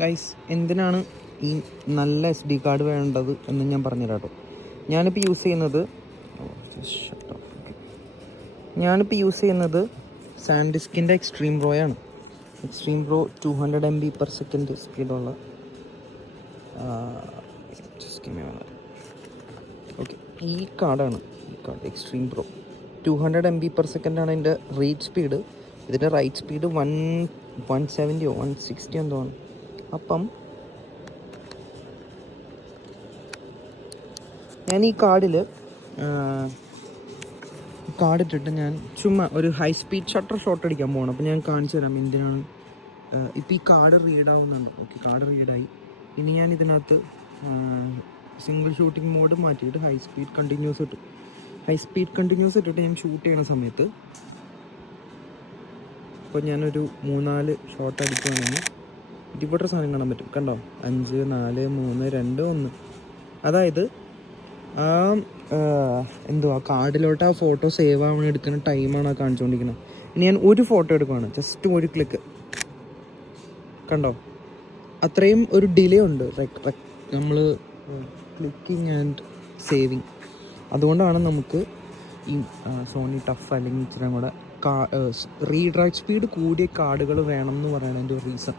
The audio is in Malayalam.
ഗൈസ്, എന്തിനാണ് ഈ നല്ല SD കാർഡ് വേണ്ടത് എന്ന് ഞാൻ പറഞ്ഞുതരാം കേട്ടോ. ഞാനിപ്പോൾ യൂസ് ചെയ്യുന്നത് സാൻഡിസ്കിൻ്റെ എക്സ്ട്രീം പ്രോയാണ്. എക്സ്ട്രീം പ്രോ 200 MB/s സ്പീഡുള്ള ഓക്കെ, ഈ കാർഡ് എക്സ്ട്രീം പ്രോ 200 MB/s ആണ് എൻ്റെ റീഡ് സ്പീഡ്. ഇതിൻ്റെ റൈറ്റ് സ്പീഡ് 170 160 എന്തോ ആണ്. അപ്പം ഞാൻ ഈ കാർഡിൽ കാർഡിട്ടിട്ട് ഞാൻ ചുമ്മാ ഒരു ഹൈ സ്പീഡ് ഷോട്ട് അടിക്കാൻ പോകണം. അപ്പോൾ ഞാൻ കാണിച്ചു തരാം എന്തിനാണ്. ഇപ്പോൾ ഈ കാർഡ് റീഡ് ആവുന്നുണ്ടോ? ഓക്കെ, കാർഡ് റീഡായി. ഇനി ഞാൻ ഇതിനകത്ത് സിംഗിൾ ഷൂട്ടിംഗ് മോഡ് മാറ്റിയിട്ട് ഹൈ സ്പീഡ് കണ്ടിന്യൂസ് ഇട്ടിട്ട് ഞാൻ ഷൂട്ട് ചെയ്യണ സമയത്ത് ഇപ്പോൾ ഞാനൊരു 3-4 ഷോട്ട് അടിക്കുകയാണെങ്കിൽ ഇതിപ്പോട്ടൊരു സാധനം കാണാൻ പറ്റും. കണ്ടോ? 5 4 3 2 1. അതായത് കാർഡിലോട്ട് ആ ഫോട്ടോ സേവ് ആവാൻ എടുക്കുന്ന ടൈമാണ് ആ കാണിച്ചുകൊണ്ടിരിക്കുന്നത്. ഇനി ഞാൻ ഒരു ഫോട്ടോ എടുക്കുകയാണ്, ജസ്റ്റ് ഒരു ക്ലിക്ക്. കണ്ടോ? അത്രയും ഒരു ഡിലേ ഉണ്ട് നമ്മൾ ക്ലിക്കിങ് ആൻഡ് സേവിങ്. അതുകൊണ്ടാണ് നമുക്ക് ഈ സോണി ടഫ് അല്ലെങ്കിൽ ഇച്ചിരി കൂടെ റീഡ് റൈറ്റ് സ്പീഡ് കൂടിയ കാർഡുകൾ വേണം എന്ന് പറയുന്നതിൻ്റെ ഒരു റീസൺ.